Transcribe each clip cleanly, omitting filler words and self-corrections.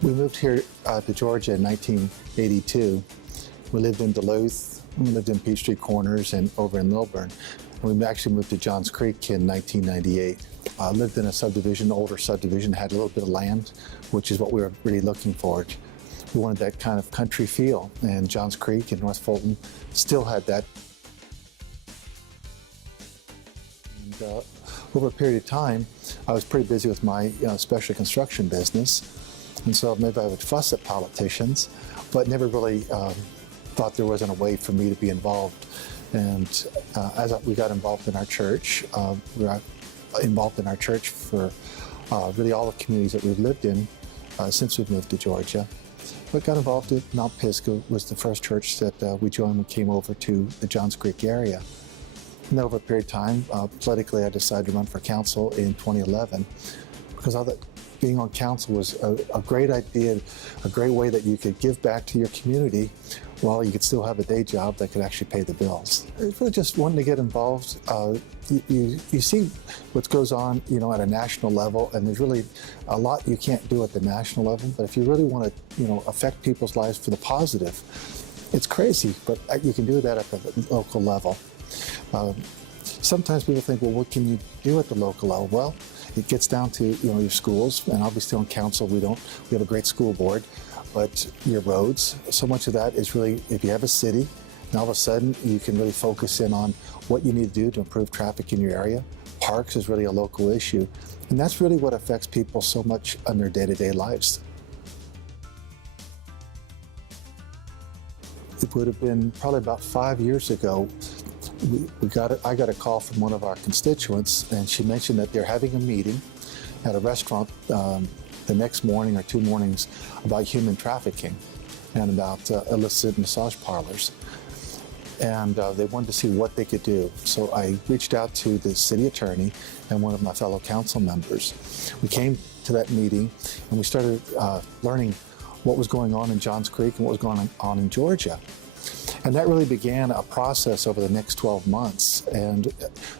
We moved here to Georgia in 1982. We lived in Duluth, we lived in Peachtree Corners and over in Lilburn. And we actually moved to Johns Creek in 1998. Lived in a subdivision, older subdivision, had a little bit of land, which is what we were really looking for. We wanted that kind of country feel, and Johns Creek and North Fulton still had that. And, over a period of time, I was pretty busy with my specialty construction business, and so maybe I would fuss at politicians, but never really thought there wasn't a way for me to be involved. And as we got involved in our church, we got involved in our church for really all the communities that we've lived in since we've moved to Georgia. But got involved at Mount Pisgah was the first church that we joined when we came over to the Johns Creek area. And over a period of time, politically, I decided to run for council in 2011 because I thought being on council was a great idea, a great way that you could give back to your community while you could still have a day job that could actually pay the bills. It's really just wanting to get involved. You see what goes on, at a national level, and there's really a lot you can't do at the national level. But if you really want to, affect people's lives for the positive, it's crazy, but you can do that at the local level. Sometimes people think, well, what can you do at the local level? Well, it gets down to your schools, and obviously on council we have a great school board, but your roads. So much of that is really, if you have a city, and all of a sudden you can really focus in on what you need to do to improve traffic in your area. Parks is really a local issue, and that's really what affects people so much in their day-to-day lives. It would have been probably about 5 years ago. I got a call from one of our constituents, and she mentioned that they're having a meeting at a restaurant the next morning or 2 mornings about human trafficking and about illicit massage parlors. And they wanted to see what they could do. So I reached out to the city attorney and one of my fellow council members. We came to that meeting and we started learning what was going on in Johns Creek and what was going on in Georgia. And that really began a process over the next 12 months. And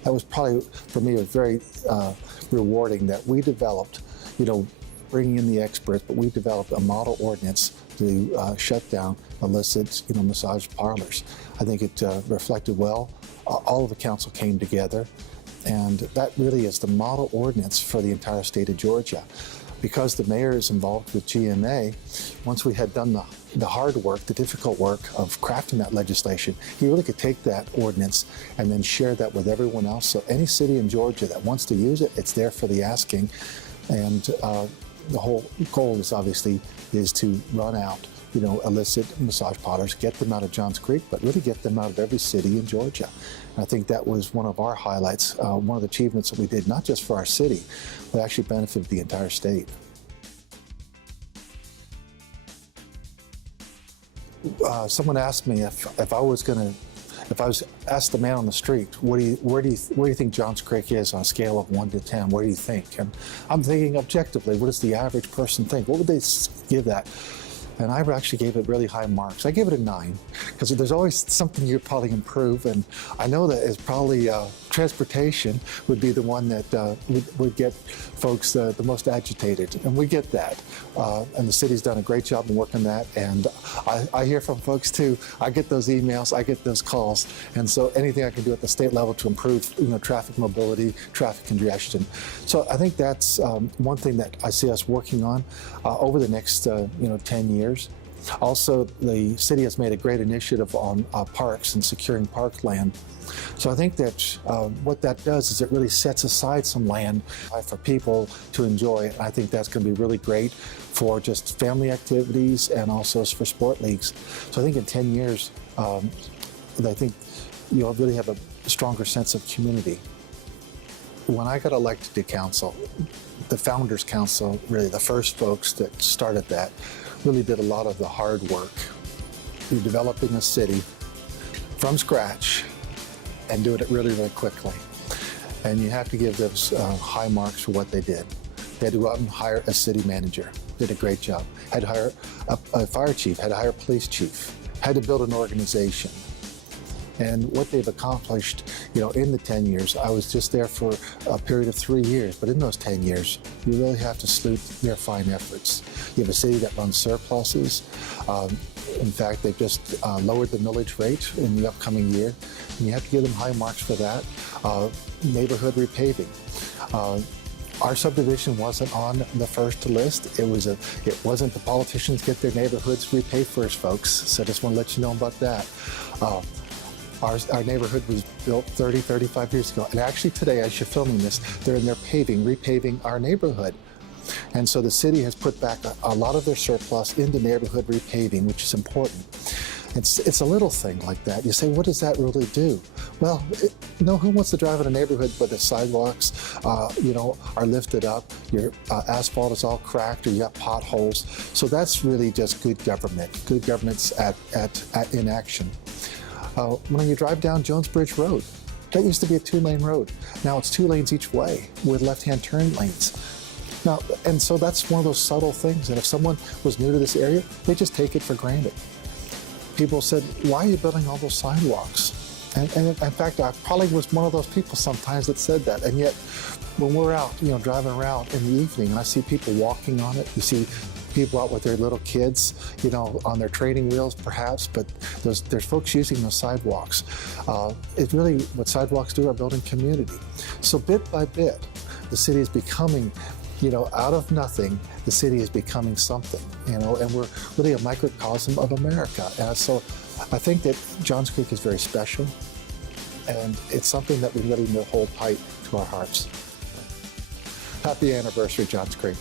that was probably, for me, very rewarding that we developed, bringing in the experts, but we developed a model ordinance to shut down illicit, massage parlors. I think it reflected well. All of the council came together, and that really is the model ordinance for the entire state of Georgia. Because the mayor is involved with GMA, once we had done the hard work, the difficult work of crafting that legislation, he really could take that ordinance and then share that with everyone else. So any city in Georgia that wants to use it, it's there for the asking. And the whole goal is obviously to run out, illicit massage parlors, get them out of Johns Creek, but really get them out of every city in Georgia. And I think that was one of our highlights, one of the achievements that we did, not just for our city, but actually benefited the entire state. Someone asked me if I was asked the man on the street, where do you think Johns Creek is on a scale of 1 to 10? What do you think? And I'm thinking objectively, what does the average person think? What would they give that? And I actually gave it really high marks. I gave it a 9, because there's always something you could probably improve. And I know that it's probably transportation would be the one that would get folks the most agitated. And we get that. And the city's done a great job in working that. And I hear from folks too. I get those emails, I get those calls. And so anything I can do at the state level to improve traffic mobility, traffic congestion. So I think that's one thing that I see us working on over the next 10 years. Also, the city has made a great initiative on parks and securing parkland. So I think that what that does is it really sets aside some land for people to enjoy. And I think that's going to be really great for just family activities and also for sport leagues. So I think in 10 years, I think you'll really have a stronger sense of community. When I got elected to council, the Founders Council, really the first folks that started that, really did a lot of the hard work. You're developing a city from scratch and doing it really, really quickly. And you have to give those high marks for what they did. They had to go out and hire a city manager, did a great job. Had to hire a fire chief, had to hire a police chief, had to build an organization. and what they've accomplished, in the 10 years. I was just there for a period of 3 years, but in those 10 years, you really have to salute their fine efforts. You have a city that runs surpluses. In fact, they've just lowered the millage rate in the upcoming year, and you have to give them high marks for that. Neighborhood repaving. Our subdivision wasn't on the first list. It wasn't the politicians get their neighborhoods repaved first, folks. So I just want to let you know about that. Our neighborhood was built 35 years ago. And actually today, as you're filming this, they're in there repaving our neighborhood. And so the city has put back a lot of their surplus into neighborhood repaving, which is important. It's a little thing like that. You say, what does that really do? Well, who wants to drive in a neighborhood where the sidewalks, are lifted up, your asphalt is all cracked, or you got potholes? So that's really just good government. Good governance in action. When you drive down Jones Bridge Road, that used to be a 2-lane road. Now it's 2 lanes each way with left-hand turn lanes. Now, and so that's one of those subtle things. And if someone was new to this area, they just take it for granted. People said, why are you building all those sidewalks? And in fact, I probably was one of those people sometimes that said that. And yet, when we're out, driving around in the evening, and I see people walking on it, you see people out with their little kids, on their training wheels perhaps, but there's folks using those sidewalks. It's really, what sidewalks do are building community. So bit by bit, the city is becoming, out of nothing, the city is becoming something, and we're really a microcosm of America. And so I think that Johns Creek is very special, and it's something that we really need to hold tight to our hearts. Happy anniversary, Johns Creek.